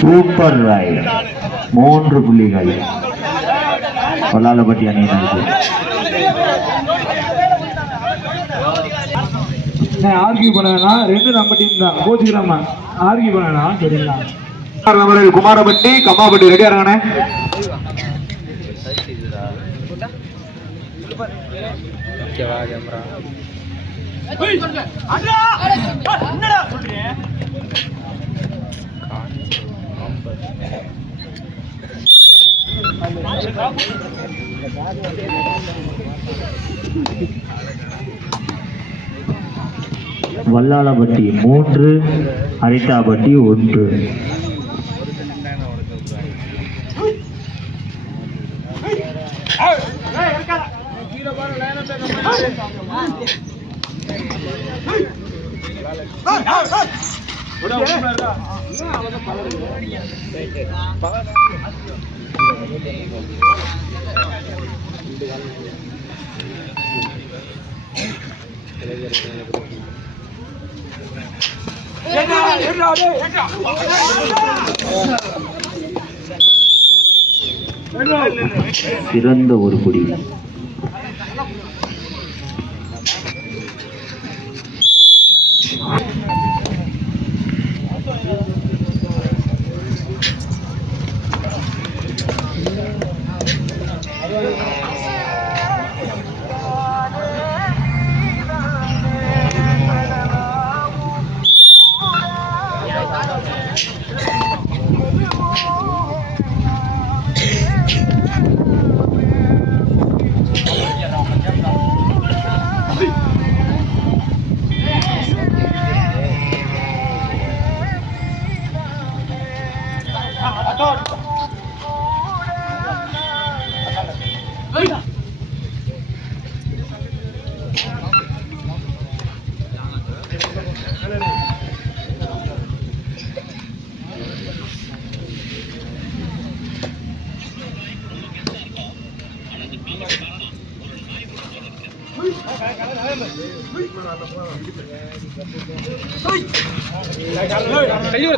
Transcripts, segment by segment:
Super right 3 புள்ளிகள் வல்லாளப்பட்டி அணியினருக்கு. Argue பண்ண வேணாம், 2 நம்ம டீம் தான். கோச்சுக்கிறாமா, ஆர்கியூ பண்ண வேணாம். சரிங்களா, குமாரப்பட்டி கம்மாப்பட்டி ரெடியா இருக்கானே. வல்லாளப்பட்டி 3 அரிட்டாப்பட்டி 1. சிறந்த ஒரு குடி.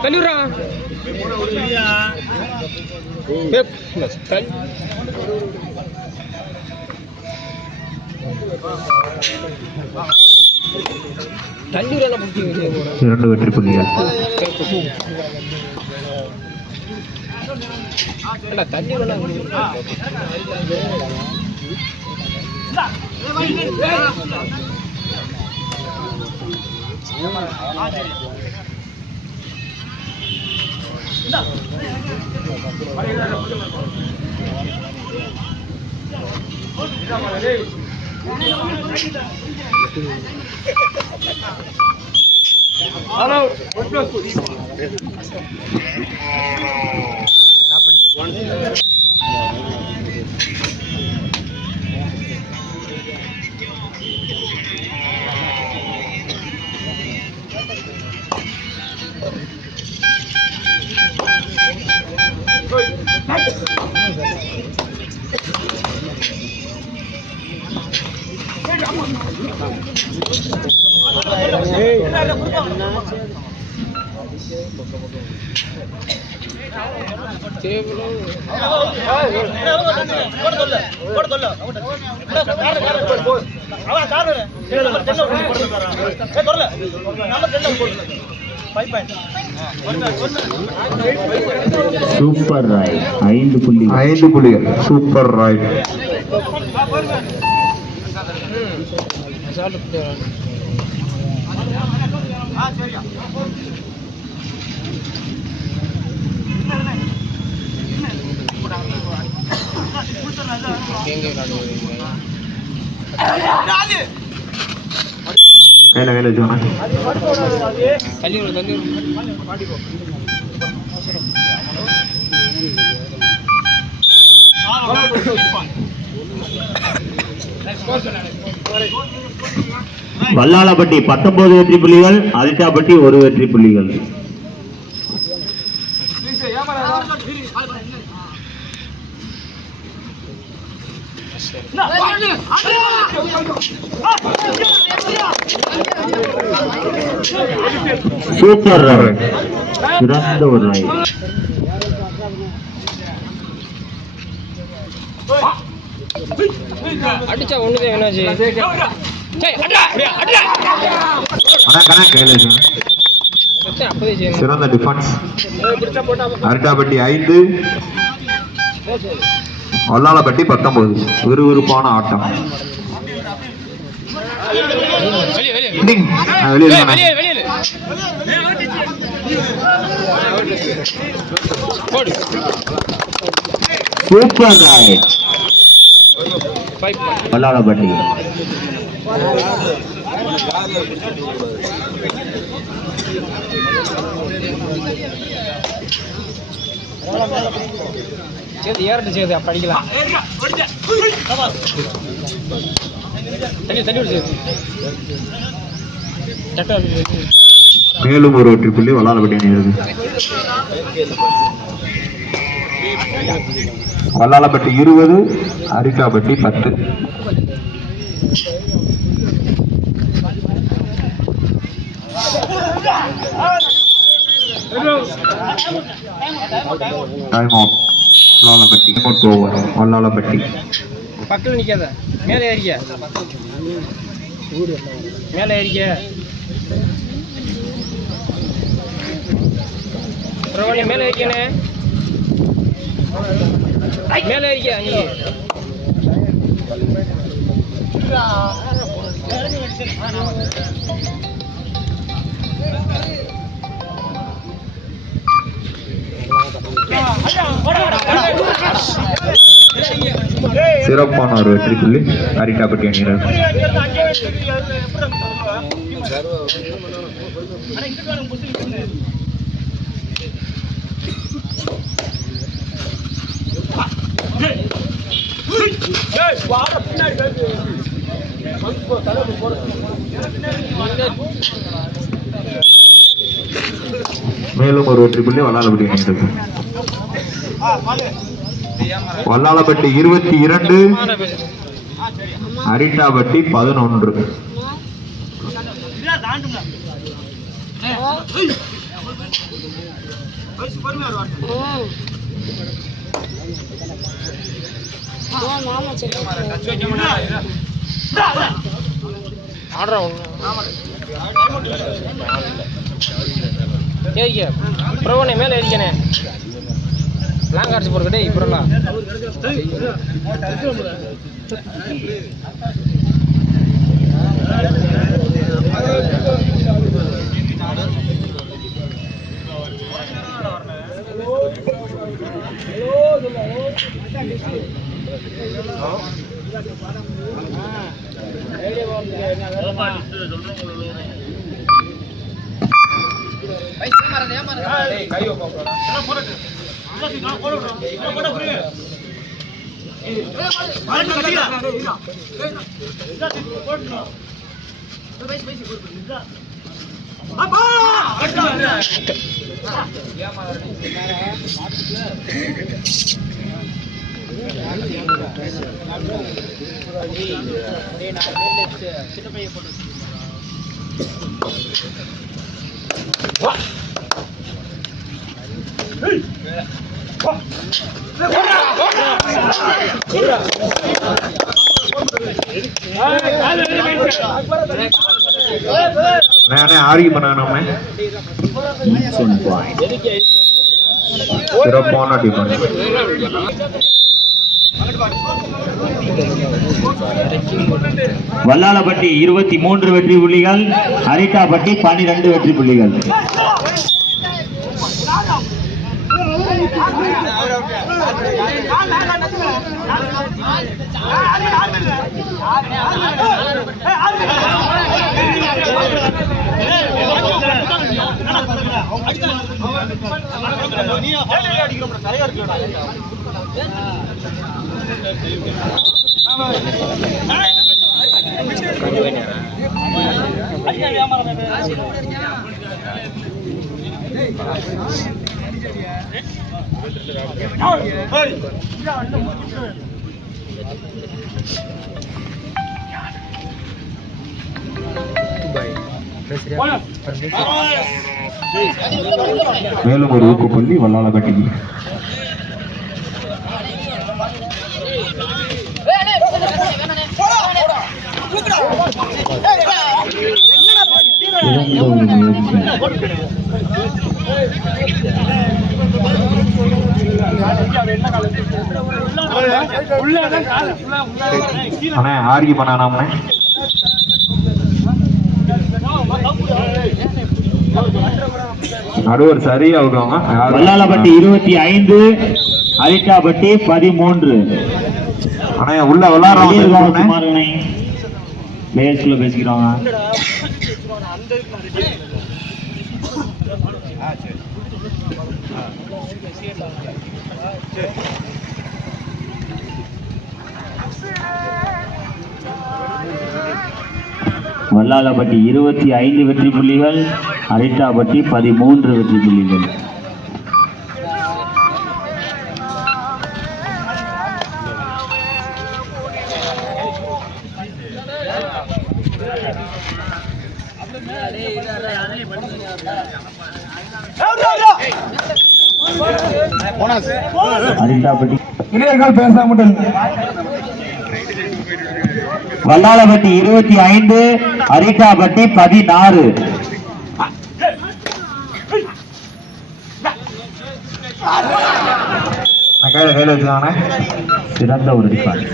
தள்ளிவிடுறா இரண்டு வெற்றி புள்ளிகள். சூப்பர் ரைட் 5 புள்ளிகள். Super right. கையில வச்சுக்கோங்க. வல்லாளப்பட்டி 19 வெற்றி புள்ளிகள், அரிட்டாப்பட்டி 1 வெற்றி புள்ளிகள். சூப்பர் ரைட், சிறந்த ஒரு ரைட். அடிச்சா ஒண்ணுதே என்னாச்சு சிறந்த டிஃபென்ஸ். அரிட்டாப்பட்டி 5, வல்லாளப்பட்டி 19. விறுவிறுப்பான ஆட்டம். Super right, Vallalapatti. சேர்த்து ஏறட்டு சேர்த்து படிக்கலாம். தண்ணி விடு சேர்த்து. மேலும் ஒரு வெற்றி புள்ளி வல்லாளப்பட்டி அணியினருக்கு. Vallalapatti 20, Arittapatti 10. Time out. Vallalapatti over. Vallalapatti பக்கத்தில் நிற்காத, மேலே ஏறிக்க, மேலே ஏறிக்க. பிரபலி மேலே ஏறிக்கண்ணே, மேலே ஏறிக்க. நீ சிறப்பான ஒரு வெற்றி புள்ளி அரிட்டாப்பட்டி அணியினர். மேலும் ஒரு வெற்றி புள்ளி வல்லாளப்பட்டி அணியினருக்கு. வல்லாளப்பட்டி 22, அரிட்டாப்பட்டி 11. ஏறிக்க பிரபுனே, மேலே ஏறிக்கண்ணே. லாங் அடிச்சு போறதே இப்பறலாம். ஆர்கியூ பண்ணானோமே. சிறப்பான டிஃபென்ஸ். வல்லாளப்பட்டி 23 வெற்றி புள்ளிகள், அரிட்டாப்பட்டி 12 வெற்றி புள்ளிகள். மேலும் ஒரு ஊக்குப்பள்ளி வல்லாளப்பட்டி. அண்ணே ஆர்கி பண்ணானே நடுவர் சரியா விடுவாங்க. வல்லாளப்பட்டி 25, அரிட்டாப்பட்டி 13. அண்ணே உள்ள விளாடுறவங்க பிளேயர்ஸ்ல பேசிக்கிறாங்க. வல்லாளப்பட்டி 25 வெற்றி புள்ளிகள், அரிட்டாப்பட்டி 13 வெற்றி புள்ளிகள். அரிட்டாப்பட்டி பேச மட்டும் வல்லாளப்பட்டி 25, அரிட்டாப்பட்டி 16. கையில வச்சுக்காங்க. சிறந்த ஒரு டிஃபென்ஸ்.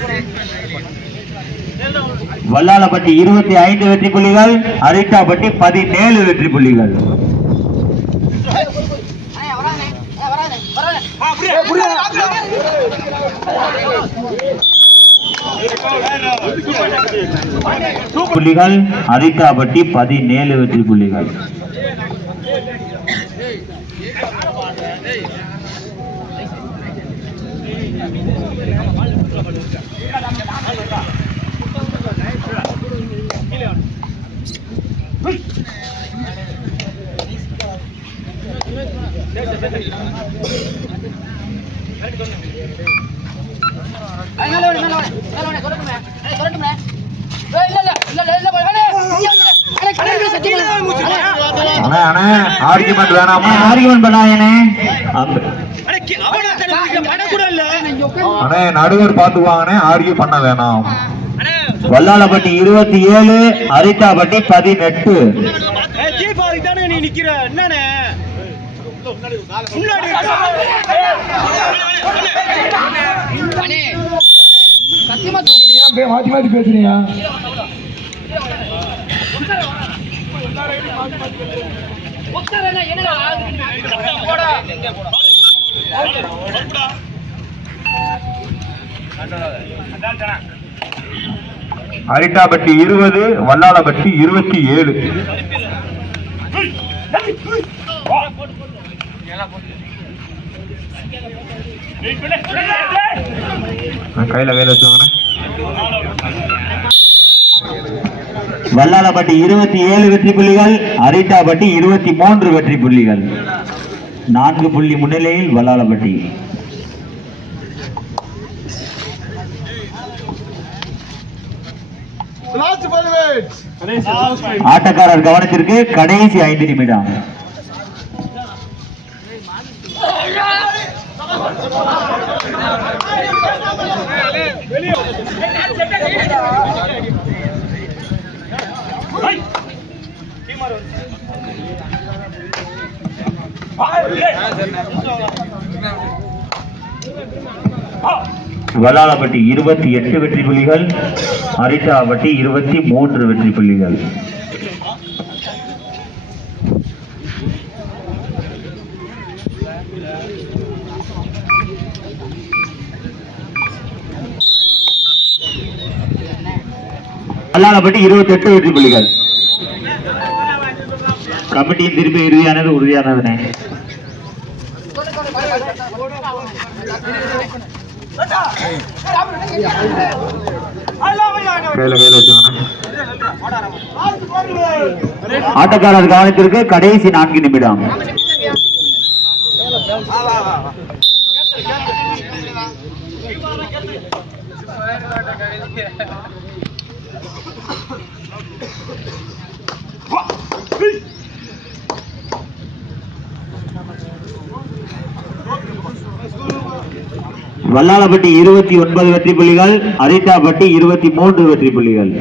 வல்லாளப்பட்டி 25 வெற்றி புள்ளிகள், அரிட்டாப்பட்டி 17 வெற்றி புள்ளிகள். புள்ளிகள், அரிட்டாப்பட்டி 17 வெற்றி புள்ளிகள். ஆர்குமெண்ட் வேணாமா? ஆர்குமெண்ட் பண்ணாயனே. அண்ணே நடுவர் பாத்துக்குவாங்கண்ணே, ஆர்கியூ பண்ண வேணாம். வல்லாளப்பட்டி 27, அரிட்டாப்பட்டி 18. மாத்தி மாத்தி பேசுறீங்க. அரிட்டாப்பட்டி 20, வல்லாளப்பட்டி 27. கையில வேலை வச்சுவாங்க. வல்லாளப்பட்டி 27 வெற்றி புள்ளிகள், அரிட்டாப்பட்டி 23 வெற்றி புள்ளிகள். 4 புள்ளி முன்னிலையில் வல்லாளப்பட்டி. ஆட்டக்காரர் கவனத்திற்கு கடைசி 5 நிமிடம். வல்லாளப்பட்டி 28 வெற்றி புள்ளிகள், அரிட்டாப்பட்டி 23 வெற்றி புள்ளிகள். வல்லாளப்பட்டி 28 வெற்றி புள்ளிகள். கமிட்டியின் திருப்பி இறுதியானது உறுதியானதுனே. ஆட்டக்காரர் கவனத்திற்கு கடைசி 4 நிமிடம். வல்லாளப்பட்டி 29 வெற்றி புள்ளிகள், அரிட்டாப்பட்டி 23 வெற்றி புள்ளிகள்.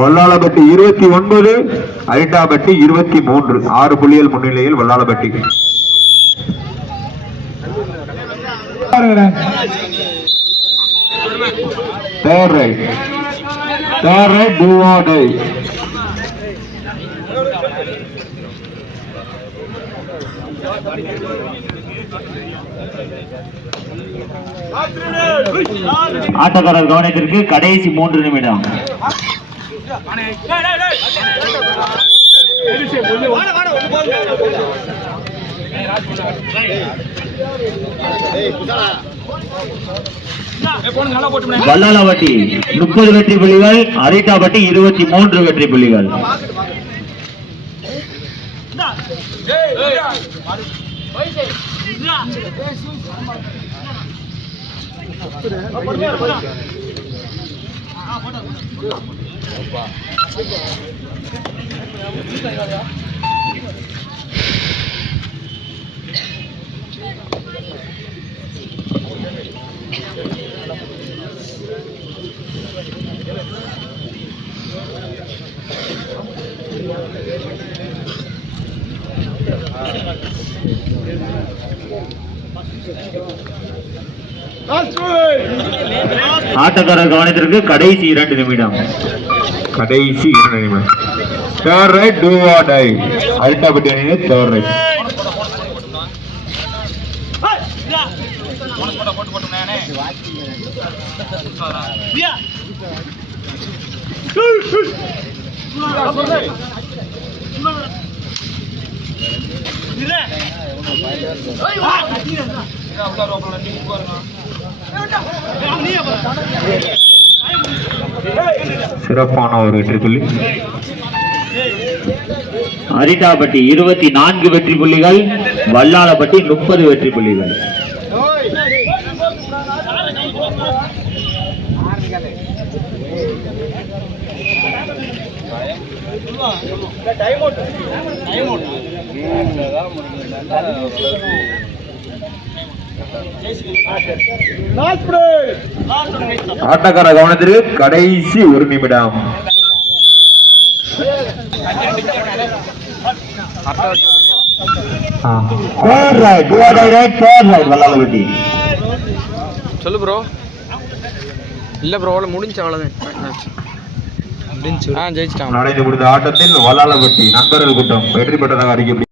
வல்லாளப்பட்டி 29, அரிட்டாப்பட்டி 23, 6 புள்ளிகள் முன்னிலையில் Vallalapatti. Third right, do or die. ஆட்டக்காரர் கவனத்திற்கு கடைசி 3 நிமிடம். வல்லாளப்பட்டி 30 வெற்றி புள்ளிகள், அரிட்டாப்பட்டி 23 வெற்றி புள்ளிகள். ஆட்டக்காரர் கவனத்திற்கு கடைசி 2 நிமிடம். கடைசி 2 நிமிடம். Third right, do or die. Arittapatti அணியினர் third right. சிறப்பான ஒரு வெற்றி புள்ளி. அரிட்டாப்பட்டி 24 வெற்றி புள்ளிகள், வல்லாளப்பட்டி 30 வெற்றி புள்ளிகள். ஆட்டக்கார கவனத்திற்கு கடைசி 1 நிமிடம். சொல்லு ப்ரோ. இல்ல ப்ரோ, முடிஞ்சு அவ்வளவுதான். ஜெயிச்சிட்டாங்க. நடந்து முடிந்த ஆட்டத்தில் வல்லாளப்பட்டி நண்பர்கள் கூட்டம் வெற்றி பெற்றதாக அறிக்கை.